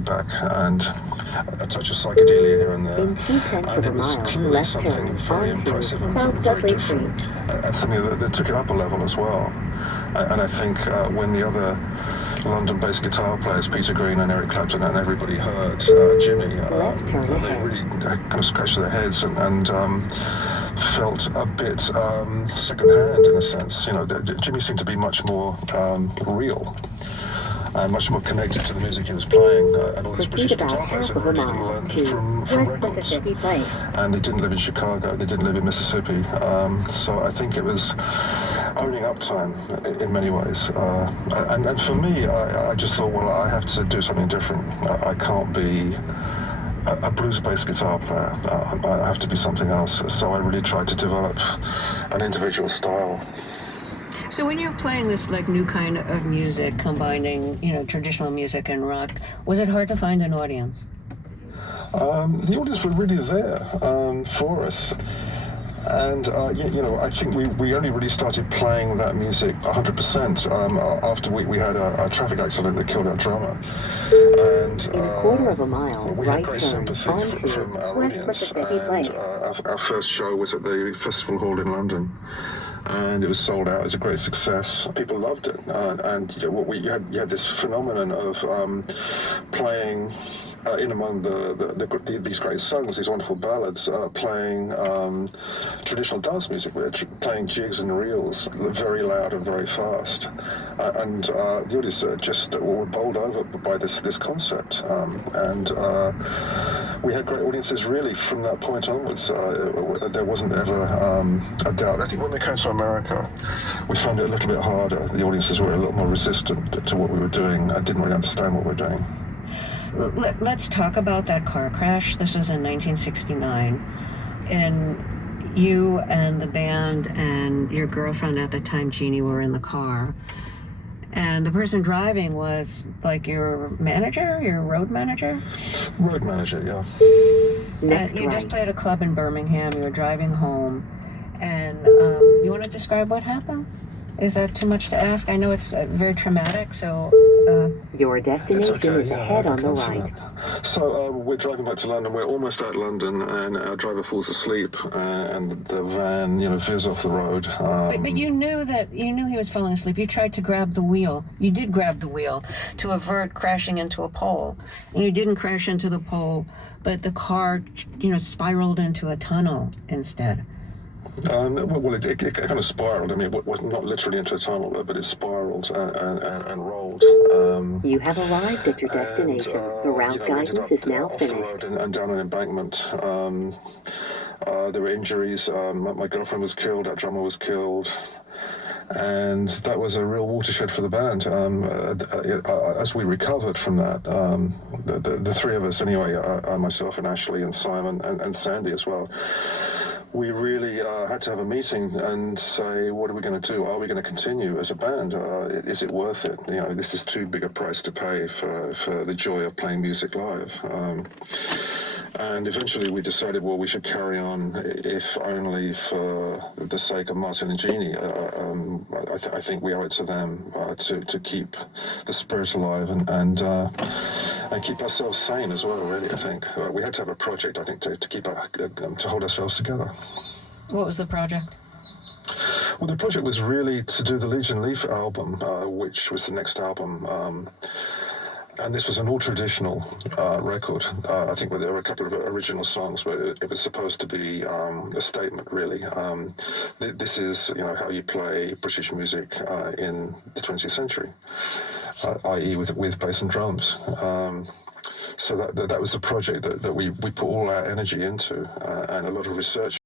laid back and a touch of psychedelia here and there. In 2/10 And of it a was mile, clearly left something turn very onto impressive and South very Dudley different, Street. and something that took it up a level as well. And I think when the other London-based guitar players, Peter Green and Eric Clapton, and everybody heard Jimi, they really kind of scratched their heads and felt a bit second-hand in a sense. You know, Jimi seemed to be much more real and much more connected to the music he was playing. And all these British guitar players had really learned from records. Mississippi Place. And they didn't live in Chicago, they didn't live in Mississippi. So I think it was owning up time in many ways. And for me, I just thought, well, I have to do something different. I can't be a blues-based guitar player. I have to be something else. So I really tried to develop an individual style. So when you're playing this like new kind of music, combining, you know, traditional music and rock, was it hard to find an audience? The audience were really there for us. And, you know, I think we only really started playing that music 100% after we had a traffic accident that killed our drummer. And in a quarter of a mile, we had great sympathy from our West audience. Mississippi Place. And our first show was at the Festival Hall in London. And it was sold out. It was a great success. People loved it, and you had this phenomenon of playing in among these great songs, these wonderful ballads, playing traditional dance music, playing jigs and reels, very loud and very fast, and the audience just were bowled over by this concept, and we had great audiences really from that point onwards. There wasn't ever a doubt. I think when they came to America, we found it a little bit harder. The audiences were a little more resistant to what we were doing and didn't really understand what we were doing. Let's talk about that car crash. This was in 1969, and you and the band and your girlfriend at the time, Jeannie, were in the car. And the person driving was like your manager, your road manager? Road manager, yeah. You just played a club in Birmingham, you were driving home, and you want to describe what happened? Is that too much to ask? I know it's very traumatic, so... Your destination is ahead on the right. So we're driving back to London. We're almost at London, and our driver falls asleep, and the van, you know, veers off the road. But you knew he was falling asleep. You tried to grab the wheel. You did grab the wheel to avert crashing into a pole, and you didn't crash into the pole, but the car, you know, spiraled into a tunnel instead. Well, it kind of spiraled. I mean, it was not literally into a tunnel, but it spiraled and rolled. You have arrived at your destination. The route guidance is now finished. Off the road and down an embankment. There were injuries. My girlfriend was killed. Our drummer was killed. And that was a real watershed for the band. As we recovered from that, the three of us anyway, myself and Ashley and Simon and Sandy as well, we really had to have a meeting and say, what are we going to do? Are we going to continue as a band? Is it worth it? You know, this is too big a price to pay for the joy of playing music live. And eventually we decided, well, we should carry on, if only for the sake of Martin and Jeannie. I think we owe it to them to keep the spirit alive and keep ourselves sane as well, really, I think. We had to have a project, I think, to keep to hold ourselves together. What was the project? Well, the project was really to do the Legion Leaf album, which was the next album. And this was an all-traditional record. I think there were a couple of original songs, but it was supposed to be a statement, really. This is, you know, how you play British music in the 20th century, i.e. with bass and drums. So that was the project that we put all our energy into, and a lot of research.